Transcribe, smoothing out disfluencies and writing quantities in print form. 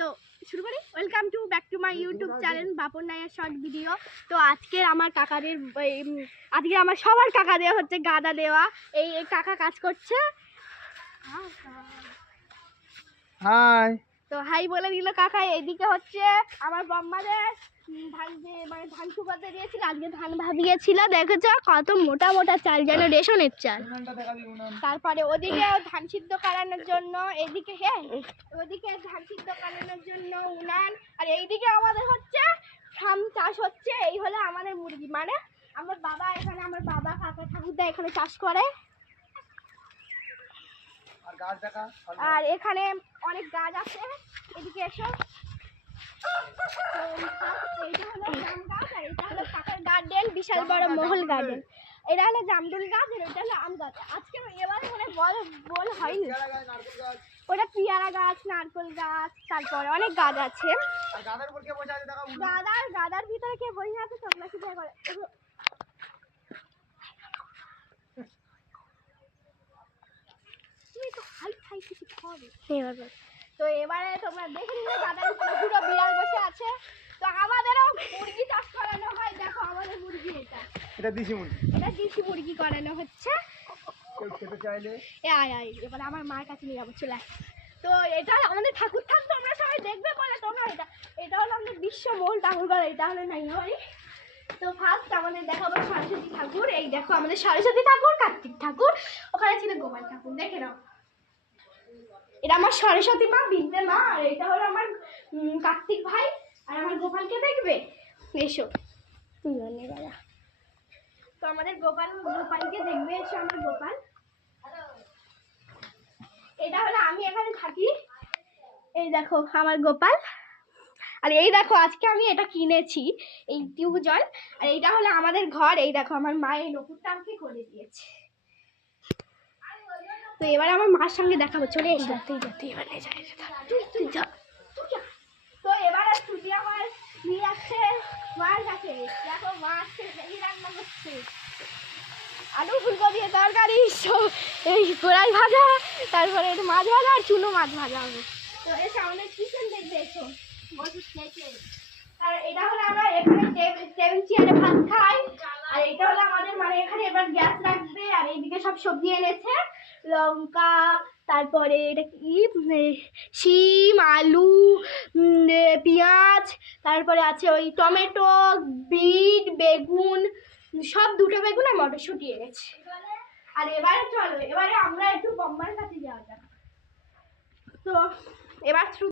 তো শুরু করি। Welcome to back to my YouTube channel Bapan Nayyar short video. তো আজকে আমার কাকাদের আজকে আমার সবার কাকা দেওয়া হচ্ছে গাদা দেওয়া। এই কাকা কাজ করছে। হাই। তো হাই বলে দিল কাকা। এইদিকে হচ্ছে আমার বম্মাদের ধান ধান শুকাতে দিয়েছিল, আজকে ধান ভাবিয়েছিল। দেখেছ কত মোটা মোটা চাল, যেন রেশনের চাল। তারপরে ওদিকে ধান সিদ্ধ করানোর জন্য, এদিকে ওদিকে ধান সিদ্ধ করানোর জন্য উনান, আর এইদিকে আমাদের হচ্ছে ফার্ম চাষ হচ্ছে। এই হলো আমাদের মুরগি, মানে আমার বাবা এখানে, আমার বাবা কাকা ঠাকুরদা এখানে চাষ করে। আর এখানে অনেক গাছ আছে, এদিকে এসো। এইটা হলো জাম গাছ, আর এটা হলো কাকার গার্ডেন, বিশাল বড় মহল গার্ডেন। এটা হলো জামরুল গাছ, আর এটা হলো আম গাছ। আজকে এবারে মানে বল হয়নি। ওটা পেয়ারা গাছ, নারকেল গাছ, তারপরে অনেক গাছ আছে। গাদার ভিতরে কে বসে আছে? তোমরা কি করে? তো এবারে তোমরা দেখে নিলে গাদার ভিতরে পুরো বিড়াল বসে আছে। তো আমাদেরও মুরগি চাষ করানো হয়। দেখো আমাদের মুরগি, এটা দেশি মুরগি করানো হচ্ছে। এবার আমার মার কাছে নিয়ে যাবো, চলে। তো এটা আমাদের ঠাকুর থাকতো, আমরা সবাই দেখবে বলে তোমরা। এটা হলো আমাদের বিশ্ব মহল ঠাকুর ঘর, এটা হলো নাইয়াবাড়ি। তো ফার্স্ট আমাদের দেখাবো সরস্বতী ঠাকুর। এই দেখো আমাদের সরস্বতী ঠাকুর, কার্তিক ঠাকুর, ওখানে ছিল গোপাল ঠাকুর। দেখে নাও, এটা আমার সরস্বতী মা, বিদ্যে মা, আর এটা হলো আমার কার্তিক ভাই। আর আমার গোপালকে দেখবে, এসো বাবা। তো আমাদের গোপালকে দেখবে, এসো আমার গোপাল। এটা হলো আমি এখানে থাকি। এই দেখো আমার গোপাল। আর এই দেখো আজকে আমি এটা কিনেছি, এই টিউব জল। আর এইটা হলো আমাদের ঘর। এই দেখো আমার মা এই নপুরটা আমাকে করে দিয়েছে। তো এবার আমার মার সঙ্গে দেখাবো, চলে এসো। তো এবার ছুটি আমার নিয়ে আসছে মার কাছে। দেখো মা আসছে, সেই রান্না করছে আলু ফুলকপি দিয়ে তরকারি, এই কড়াই ভাজা, তারপরে একটু মাছ ভাজা, আর চুনো মাছ ভাজা হবে। তো এসে আমাদের কিচেন দেখবে, এসো বসে খেতে। আর এটা হলো আমরা এখানে টেবিল চেয়ারে ভাত খাই। আর এটা হলো আমাদের, মানে এখানে এবার গ্যাস রাখবে। আর এইদিকে সব সবজি এনেছে, লঙ্কা, তারপরে এটা কি শিম, আলু, পেঁয়াজ, তারপরে আছে ওই টমেটো, বিট, বেগুন, সব দুটো বেগুন আর মটরশুঁটি এনেছে। আর এবারে চলো, এবারে আমরা একটু বম্মার কাছে যাওয়া যাক। তো এবার